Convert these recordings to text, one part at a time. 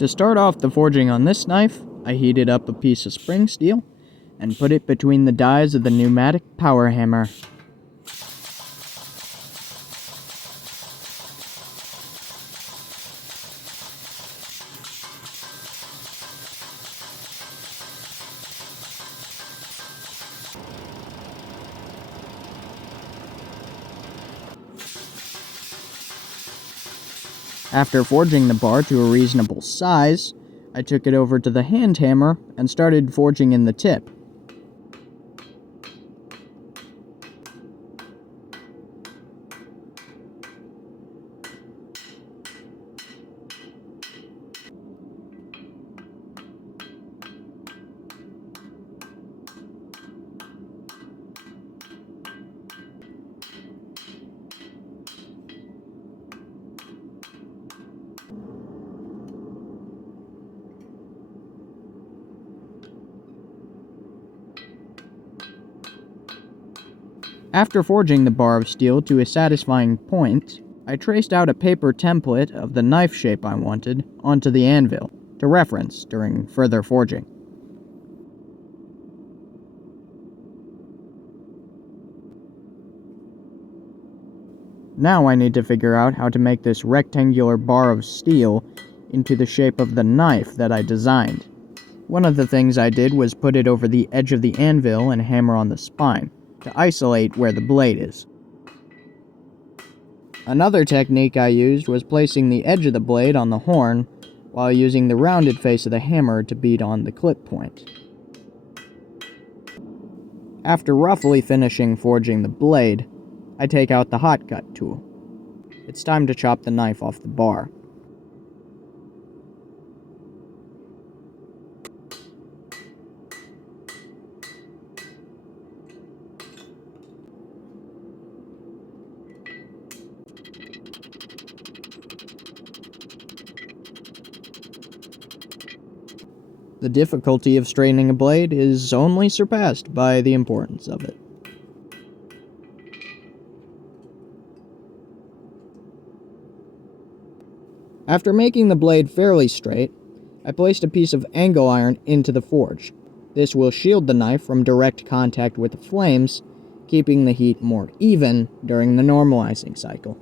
To start off the forging on this knife, I heated up a piece of spring steel and put it between the dies of the pneumatic power hammer. After forging the bar to a reasonable size, I took it over to the hand hammer and started forging in the tip. After forging the bar of steel to a satisfying point, I traced out a paper template of the knife shape I wanted onto the anvil to reference during further forging. Now I need to figure out how to make this rectangular bar of steel into the shape of the knife that I designed. One of the things I did was put it over the edge of the anvil and hammer on the spine to isolate where the blade is. Another technique I used was placing the edge of the blade on the horn while using the rounded face of the hammer to beat on the clip point. After roughly finishing forging the blade, I take out the hot cut tool. It's time to chop the knife off the bar. The difficulty of straightening a blade is only surpassed by the importance of it. After making the blade fairly straight, I placed a piece of angle iron into the forge. This will shield the knife from direct contact with the flames, keeping the heat more even during the normalizing cycle.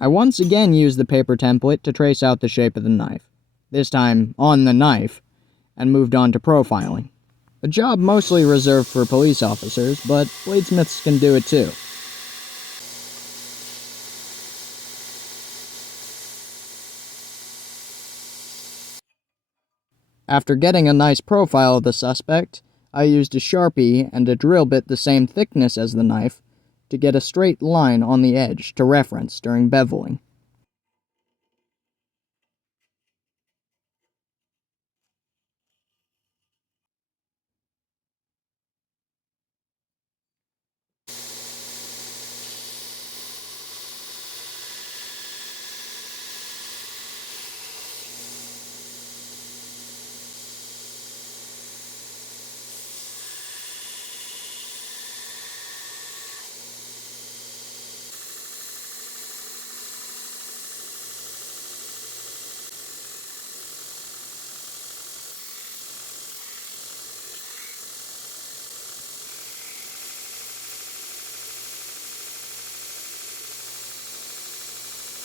I once again used the paper template to trace out the shape of the knife, this time on the knife, and moved on to profiling. A job mostly reserved for police officers, but bladesmiths can do it too. After getting a nice profile of the suspect, I used a Sharpie and a drill bit the same thickness as the knife to get a straight line on the edge to reference during beveling.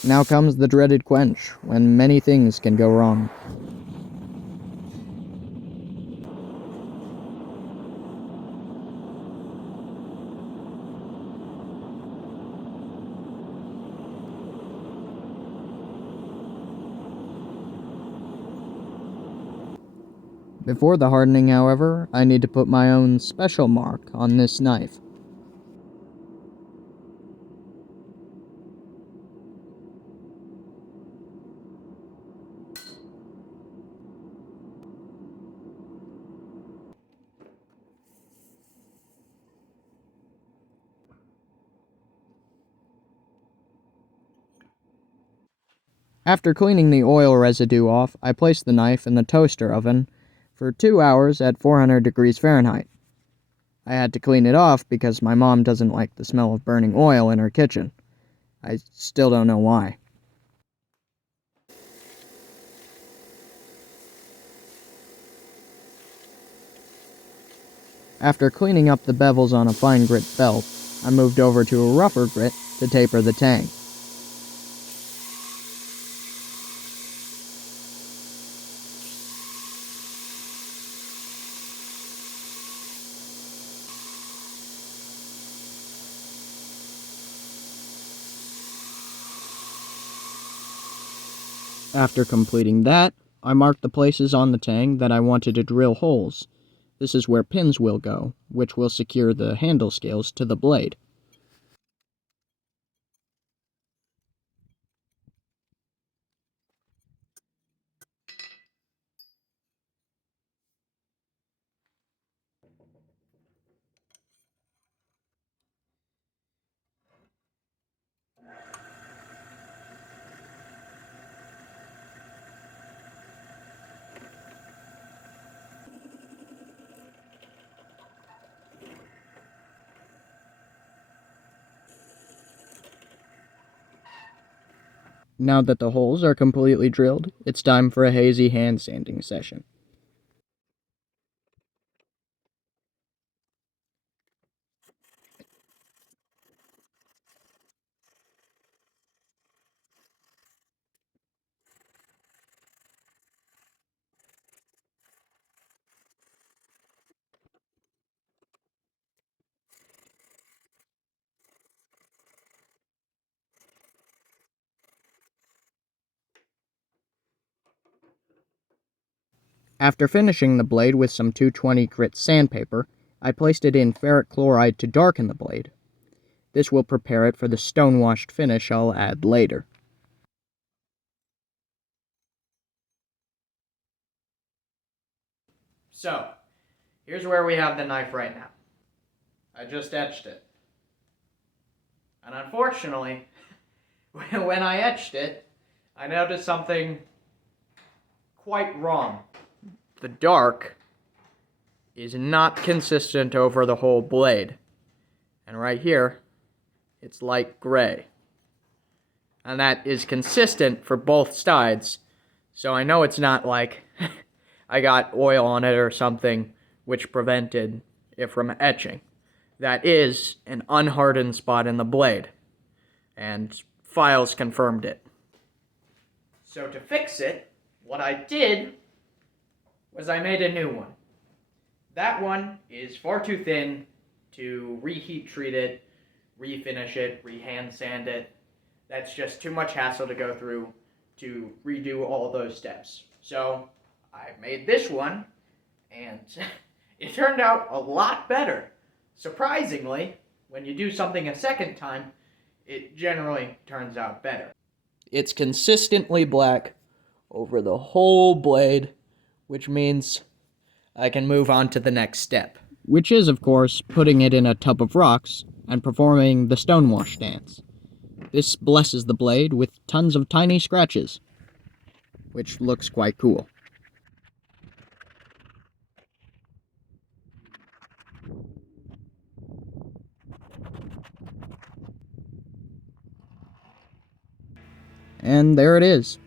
Now comes the dreaded quench, when many things can go wrong. Before the hardening, however, I need to put my own special mark on this knife. After cleaning the oil residue off, I placed the knife in the toaster oven for 2 hours at 400 degrees Fahrenheit. I had to clean it off because my mom doesn't like the smell of burning oil in her kitchen. I still don't know why. After cleaning up the bevels on a fine grit belt, I moved over to a rougher grit to taper the tang. After completing that, I marked the places on the tang that I wanted to drill holes. This is where pins will go, which will secure the handle scales to the blade. Now that the holes are completely drilled, it's time for a hazy hand sanding session. After finishing the blade with some 220 grit sandpaper, I placed it in ferric chloride to darken the blade. This will prepare it for the stonewashed finish I'll add later. So, here's where we have the knife right now. I just etched it. And unfortunately, when I etched it, I noticed something quite wrong. The dark is not consistent over the whole blade. And right here, it's light gray. And that is consistent for both sides, so I know it's not like I got oil on it or something which prevented it from etching. That is an unhardened spot in the blade, and files confirmed it. So to fix it, what I did was I made a new one. That one is far too thin to reheat treat it, refinish it, rehand sand it. That's just too much hassle to go through to redo all those steps. So I made this one, and it turned out a lot better. Surprisingly, when you do something a second time, it generally turns out better. It's consistently black over the whole blade, which means I can move on to the next step. Which is, of course, putting it in a tub of rocks and performing the stonewash dance. This blesses the blade with tons of tiny scratches, which looks quite cool. And there it is.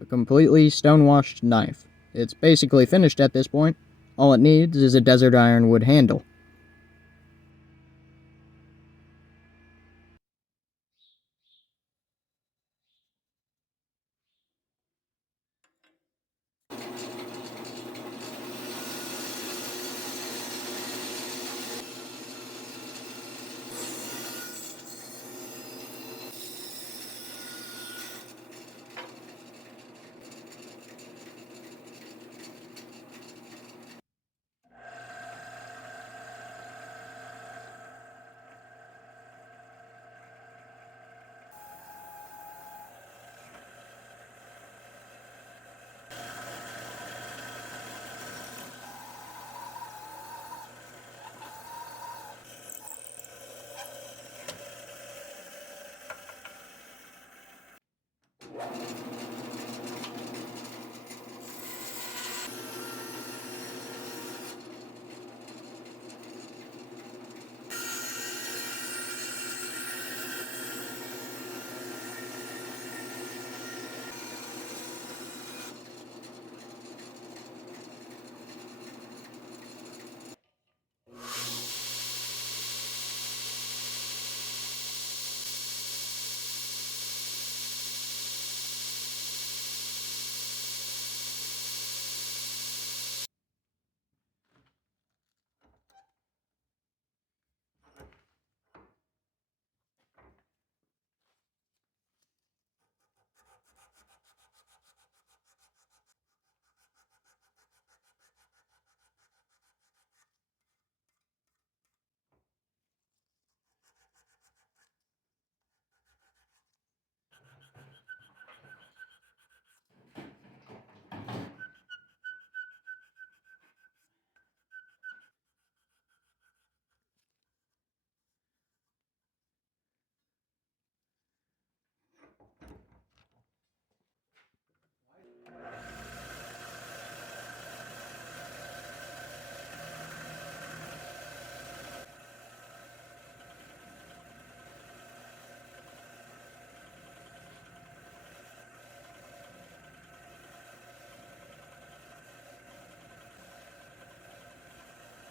A completely stonewashed knife. It's basically finished at this point. All it needs is a desert ironwood handle.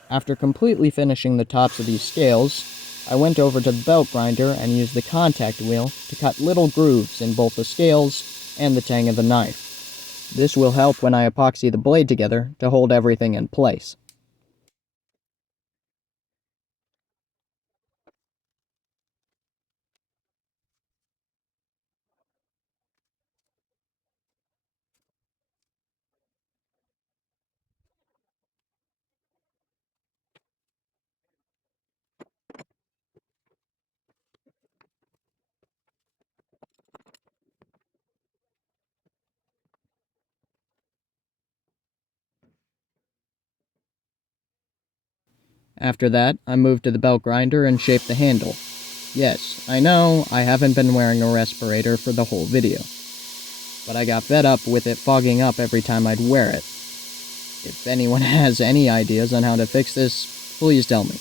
After completely finishing the tops of these scales, I went over to the belt grinder and used the contact wheel to cut little grooves in both the scales and the tang of the knife. This will help when I epoxy the blade together to hold everything in place. After that, I moved to the belt grinder and shaped the handle. Yes, I know, I haven't been wearing a respirator for the whole video, but I got fed up with it fogging up every time I'd wear it. If anyone has any ideas on how to fix this, please tell me.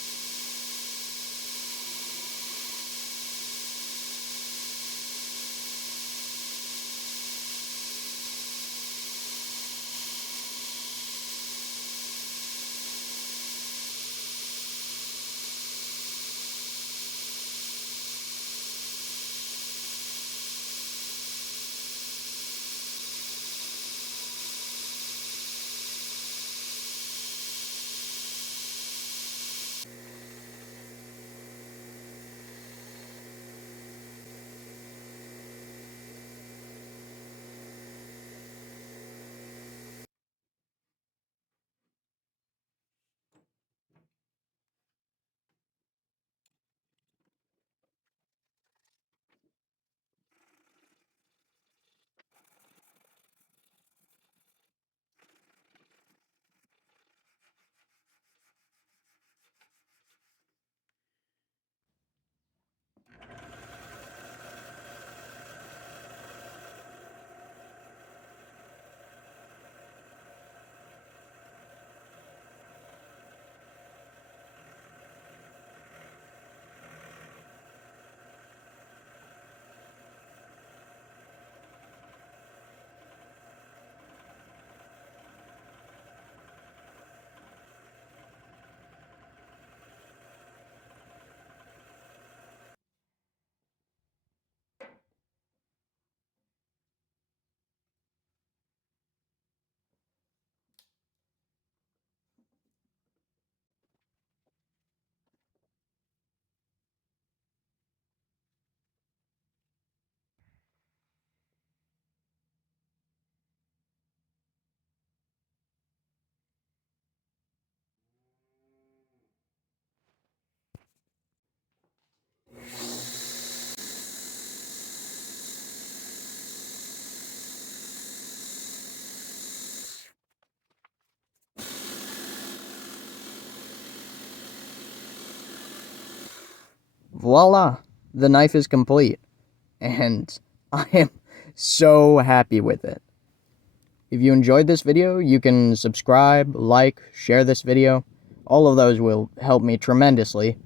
Voila! The knife is complete. And I am so happy with it. If you enjoyed this video, you can subscribe, like, share this video. All of those will help me tremendously.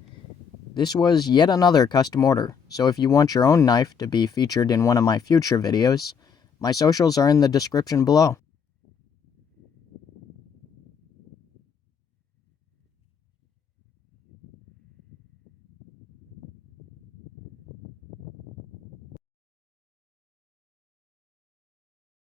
This was yet another custom order, so if you want your own knife to be featured in one of my future videos, my socials are in the description below.